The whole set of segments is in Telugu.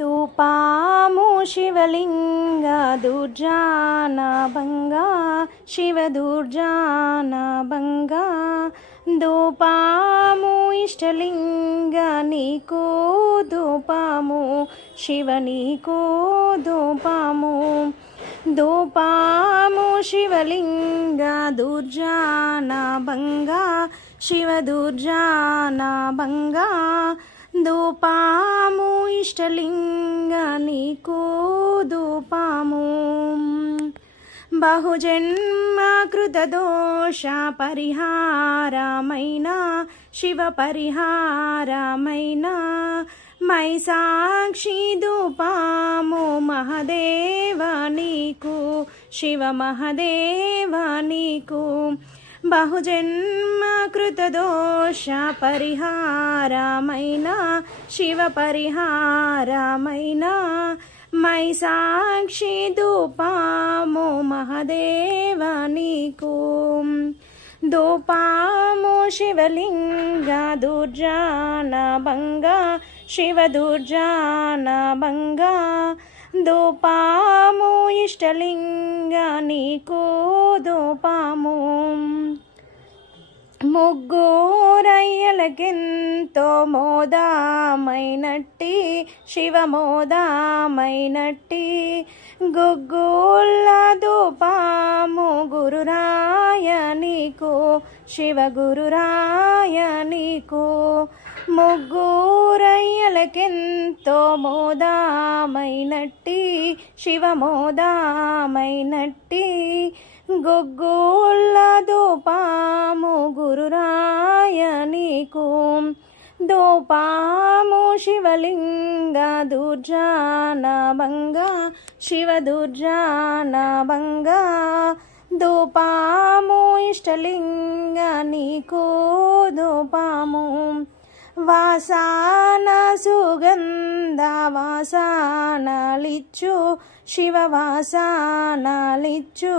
ధూపాము శివలింగ దుర్జానభంగా శివదుర్జానభంగా ధూపాము ఇష్టలింగ నీకు ధూపాము శివ నీకు ధూపాము ధూపాము శివలింగ దుర్జానభంగా శివదుర్జానభంగా ధూపాము ఇష్టలింగ నీకు ధూపాము బహుజన్మ కృతదోష పరిహారమైన శివ పరిహారమైన మై సాక్షి ధూపాము మహదేవ నీకు శివ మహదేవ నీకు బహుజన్మ కృతదోష పరిహారమైన శివ పరిహారమైన మై సాక్షి ధూపాము మహదేవ నీకు ధూపాము శివలింగ దుర్జానభంగా శివ దుర్జానభంగా ధూపాము ఇష్టలింగ నీకు ధూపాము ముగ్గురయ్యలకెంతో మోదమైనట్టి శివ మోదమైనట్టి గుగ్గుల ధూపాము గురురాయ నీకు శివ గురురాయ నీకు ముగ్గురయ్యలకెంతో మోదమైనట్టి శివ మోదమైనట్టి గుగ్గుల ధూపాము గురురాయ నీకు ధూపాము శివలింగ దుర్జానభంగా శివ దుర్జానభంగా ధూపాము ఇష్టలింగ నీకు ధూపాము వాసన సుగంధ వాసనలిచ్చు శివ వాసనలిచ్చు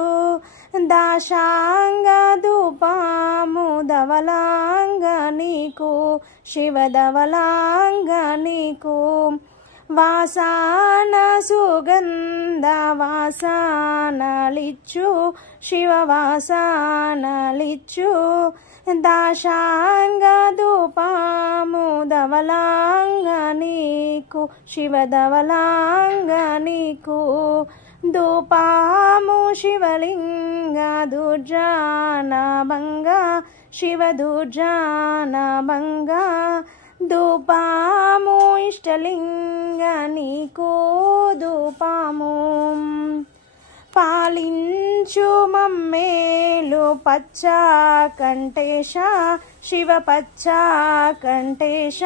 దాశాంగ ధూపాము ధవలాంగ నీకు శివ ధవలాంగ నీకు వాసన సుగంధ వాసనలిచ్చు శివ వాసనలిచ్చు దాశాంగ ధూపాము ధవలాంగ నీకు శివ ధవలాంగ నీకు ధూపాము శివలింగ దుర్జానభంగా శివ దుర్జానభంగా ధూపాము ఇష్టలింగ నీకు ధూపాము పాలించు మమ్మేలు పచ్చ కంఠేశ శివ పచ్చ కంఠేశ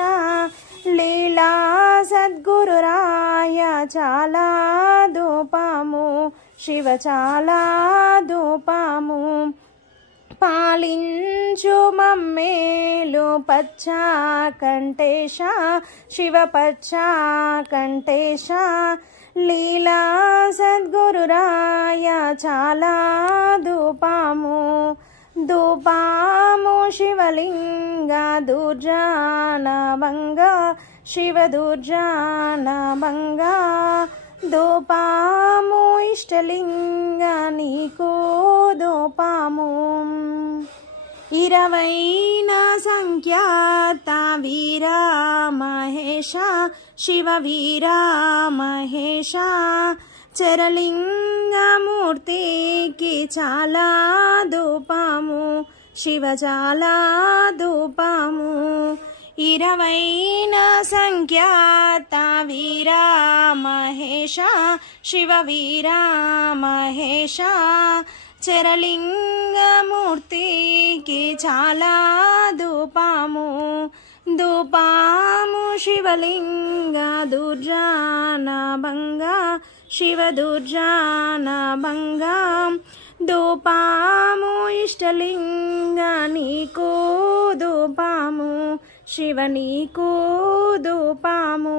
లీలా సద్గురురాయ చాలా ధూపాము శివ చాలా ధూపాము పాలించు మమ్మేలు పచ్చ కంఠేశ శివ పచ్చ కంఠేశ లీలా సద్గురురాయ చాలా ధూపాము ధూపాము శివలింగ దుర్జానభంగా శివ దుర్జానభంగా ధూపాము ఇష్టలింగ నీకు ధూపాము 20 సంఖ్యాత వీర మహేశ శివ వీర మహేశ చరలింగమూర్తికి చాలా ధూపాము శివ చాలా ధూపాము 20 సంఖ్యాత వీర మహేశ శివ వీర మహేశ చరలింగమూర్తికి చాలా ధూపాము ధూపాము శివలింగ దుర్జానభంగా శివ దుర్జానభంగా ధూపాము ఇష్టలింగ నీకు ధూపాము శివ నీకు ధూపాము